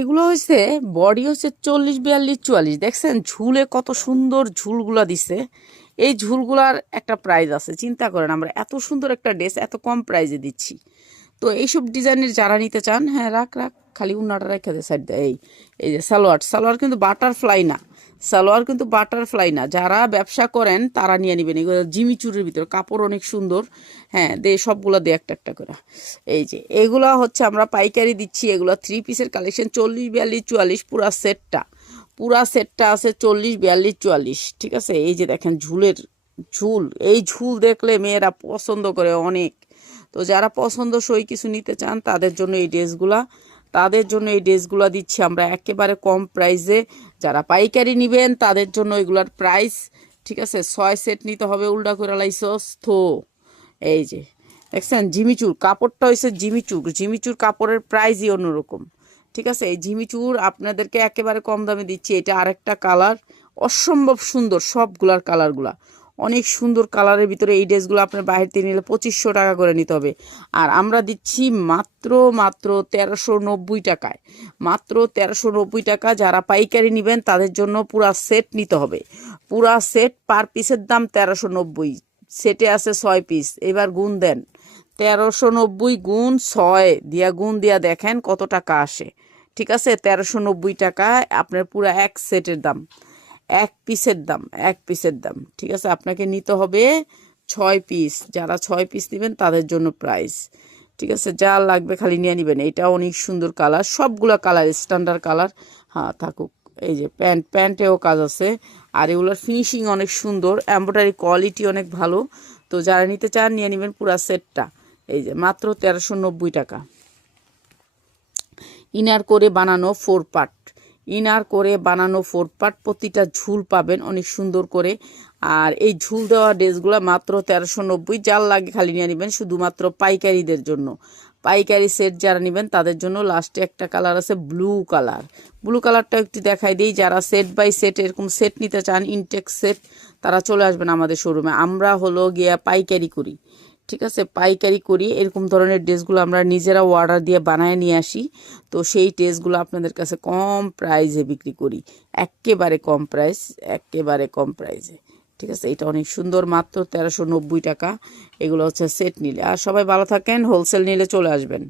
এগুলো হয়েছে বডি হচ্ছে চল্লিশ, বিয়াল্লিশ, চুয়াল্লিশ। দেখছেন, ঝুলে কত সুন্দর ঝুলগুলা দিছে। এই ঝুলগুলার একটা প্রাইস আছে, চিন্তা করেন আমরা, এত সুন্দর একটা ড্রেস এত কম প্রাইজে দিচ্ছি। তো এইসব ডিজাইনের যারা নিতে চান হ্যাঁ রাখ রাখ, খালি উন্নাটা রেখে দে সাইড এই এই যে সালোয়ার। সালোয়ার কিন্তু বাটারফ্লাই না। সালোয়ার কিন্তু বাটারফ্লাই না। যারা ব্যবসা করেন, তারা নিয়ে নেবেন। এগুলো জিমিচুরের ভিতর। কাপড় অনেক সুন্দর। হ্যাঁ দে, সবগুলো দে একটা একটা করে। এই যে, এগুলা হচ্ছে আমরা পাইকারি দিচ্ছি। এগুলো থ্রি পিসের কালেকশন চল্লিশ, বিয়াল্লিশ, চুয়াল্লিশ, পুরা সেটটা পুরা সেটটা আছে চল্লিশ, বিয়াল্লিশ, চুয়াল্লিশ। ঠিক আছে? এই যে দেখেন ঝুলের ঝুল। এই ঝুল দেখলে মেয়েরা পছন্দ করে অনেক। তো যারা পছন্দসই কিছু নিতে চান, তাদের জন্য এই ড্রেসগুলা, তাদের জন্য এই ড্রেসগুলো দিচ্ছি আমরা একেবারে কম প্রাইসে যারা পাইকারি নেবেন, তাদের জন্য এগুলার প্রাইস ঠিক আছে, ছয় সেট নিতে হবে উল্টা করে লাইসস থো এই যে, দেখছেন ঝিমিচুর কাপড়টা হয়েছে জিমিচুর ঝিমিচুর কাপড়ের প্রাইসই অন্যরকম। ঠিক আছে, এই ঝিমিচুর আপনাদেরকে একেবারে কম দামে দিচ্ছি, এটা আরেকটা কালার অসম্ভব সুন্দর সবগুলার কালারগুলা অনেক সুন্দর কালারের ভিতরে এই ড্রেসগুলো আপনার বাইরে থেকে নিলে পঁচিশশো টাকা করে নিতে হবে। আর আমরা দিচ্ছি মাত্র মাত্র তেরোশো নব্বই টাকায়। মাত্র তেরোশো নব্বই টাকা যারা পাইকারি নেবেন, তাদের জন্য পুরা সেট নিতে হবে। পুরা সেট পার পিসের দাম তেরোশো নব্বই। সেটে আছে ছয় পিস। এবার গুণ দেন। তেরোশো নব্বই গুণ ছয় দিয়া গুণ দিয়া দেখেন কত টাকা আসে। ঠিক আছে? তেরোশো নব্বই টাকা আপনার পুরো এক সেটের দাম। এক পিসের দাম, এক পিসের দাম। ঠিক আছে? আপনাকে নিতে হবে ছয় পিস। যারা ছয় পিস নেবেন তাদের জন্য প্রাইস ঠিক আছে? যা লাগবে খালি নিয়ে নেবেন। এটা অনেক সুন্দর কালার সবগুলো কালার স্ট্যান্ডার্ড কালার হ্যাঁ থাকুক। এই যে প্যান্ট প্যান্টেও কাজ আছে। আর এগুলোর ফিনিশিং অনেক সুন্দর। এম্ব্রয়ডারি কোয়ালিটি অনেক ভালো। তো যারা নিতে চান, নিয়ে নেবেন পুরো সেটটা এই যে মাত্র তেরোশো টাকা। ইনার করে বানানো ফোর পার্ট ইনার করে বানানো ফোর প্রতিটা ঝুল পাবেন অনেক সুন্দর করে। আর এই ঝুল দেওয়া ড্রেসগুলো মাত্র তেরোশো নব্বই, যার লাগে খালি নিয়ে নেবেন শুধুমাত্র পাইকারিদের জন্য। পাইকারি সেট যারা নেবেন তাদের জন্য লাস্টে একটা কালার আছে ব্লু কালার। ব্লু কালারটা একটু দেখাই দিই, যারা সেট বাই সেট, এরকম সেট নিতে চান, ইনটেক সেট, তারা চলে আসবেন আমাদের শোরুমে। আমরা হলো গিয়া পাইকারি করি। ঠিক আছে, পাইকারি করি। এরকম ধরনের ড্রেসগুলো আমরা নিজেরা অর্ডার দিয়ে বানায় নিয়ে আসি। তো সেই ড্রেসগুলো আপনাদের কাছে কম প্রাইজে বিক্রি করি। একেবারে কম প্রাইস একেবারে কম প্রাইজে ঠিক আছে, এটা অনেক সুন্দর, মাত্র তেরোশো টাকা। এগুলো হচ্ছে সেট নিলে। আর সবাই ভালো থাকেন হোলসেল নিলে চলে আসবেন।